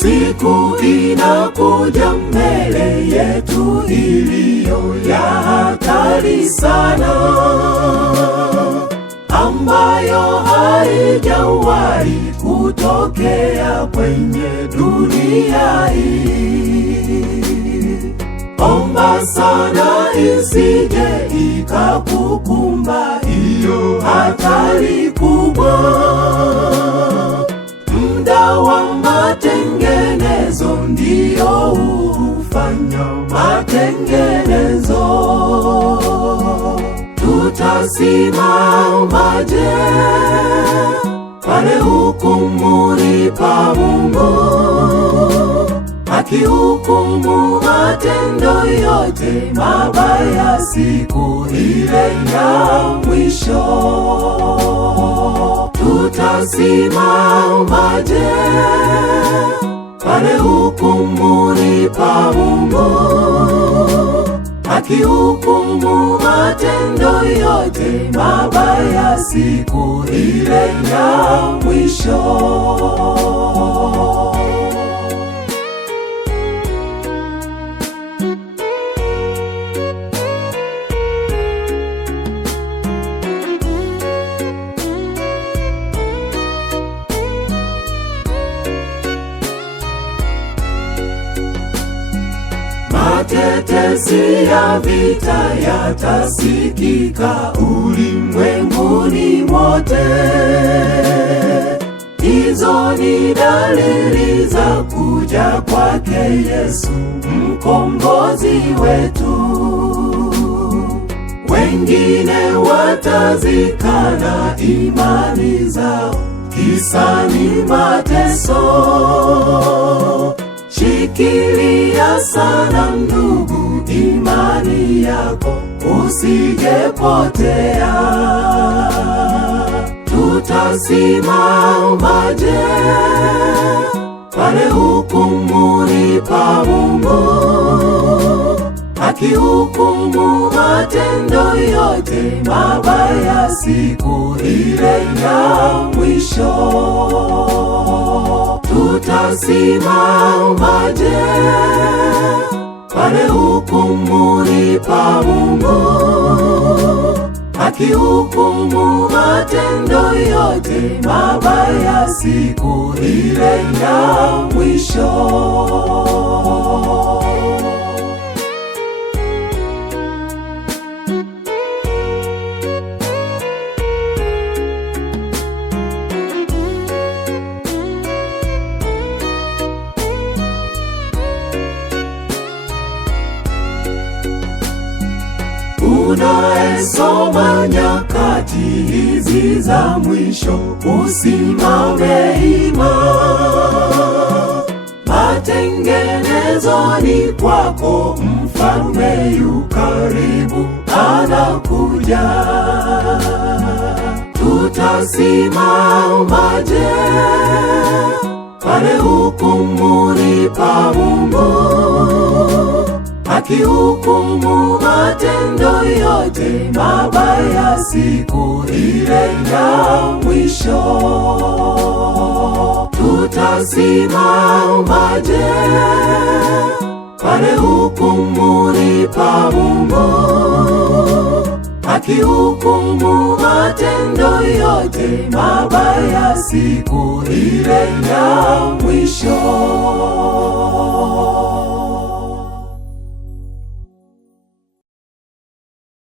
Siku inakuja mbele yetu iliyo ya hatari sana, ambayo haijawahi kutokea kwenye dunia hii. Omba sana isije ikakukumba hiyo hatari kubwa. Muda wa matengenezo ndio hufanya matengenezo. Tutasimamaje pale hukumuni pa Mungu, akihukumu matendo yote mabaya siku ile ya mwisho? Tutasimamaje pale hukumuni pa Mungu, akihukumu matendo yote mabaya siku ile ya mwisho? Matetesi ya vita yatasikika ulimwenguni mote. Hizo ni dalili za kuja kwake Yesu mkombozi wetu. Wengine watazikana imani zao, kisa ni mateso. Shikilia sana ndugu imani yako, usijepotea. Tutasimamaje pale hukumuni pa Mungu, akihukumu matendo yote mabaya siku ile ya mwisho? Tutasimamaje pale hukumuni pa Mungu, akihukumu matendo yote mabaya siku ile ya mwisho? Unaesoma nyakati hizi za mwisho, usimame imara. Matengenezoni kwako mfalme yu karibu, anakuja. Tutasimamaje pale hukumuni pa Mungu, akihukumu matendo yote mabaya siku ile ya mwisho? Tutasimamaje pale hukumuni pa Mungu, akihukumu matendo yote mabaya siku ile ya mwisho?